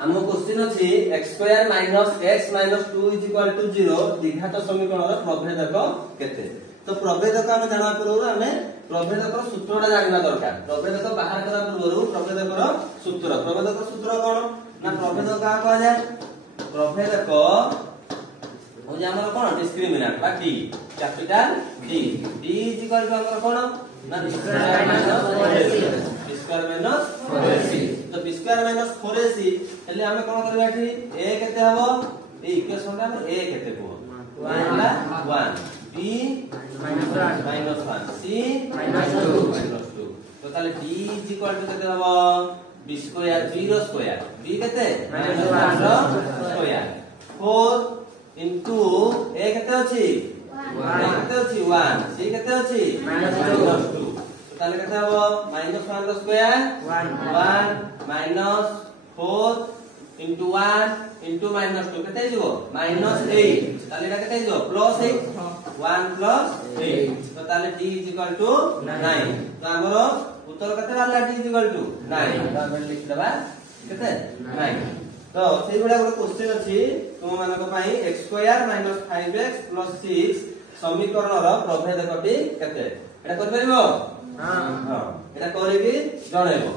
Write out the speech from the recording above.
हम क्वेश्चन अछि x² - x - 2 = 0 द्विघात समीकरणर प्रभेदक केते। तो प्रभेदक हम जाना पूर्व हमें प्रभेदकर सूत्रटा जानना दरकार। प्रभेदक बाहर करा पूर्व प्रभेदकर सूत्र कोन ना प्रभेदक का कहा जाय। प्रभेदक हो जे हमर कोन डिस्क्रिमिनेंट बा d कैपिटल D d हमर कोन ना b² - 4ac हेले हमें कोन करबा एठी a केते हबो ए इक्वेशन रे हम a केते को 1 b -1 c -2 तो ताले d केते हबो b² 0 स्क्वायर b केते -1 4 into a केते अछि 1 केते अछि 1 c केते अछि -2 ताले केते हबो -1 रो स्क्वायर 1 -4 into 1 into -2 केते हिजो -8 ताले एटा केते हिजो +8 1 + 8 तो ताले d = 9 तो हमरो उत्तर केते बारला d = 9 तो हम लिख देबा केते 9। तो सेही गुडा गोटे क्वेश्चन अछि तुम मानक पई x² - 5x + 6 समीकरणर प्रभेदकटी केते एटा कर परिबो। हां एटा करबी जणैबो।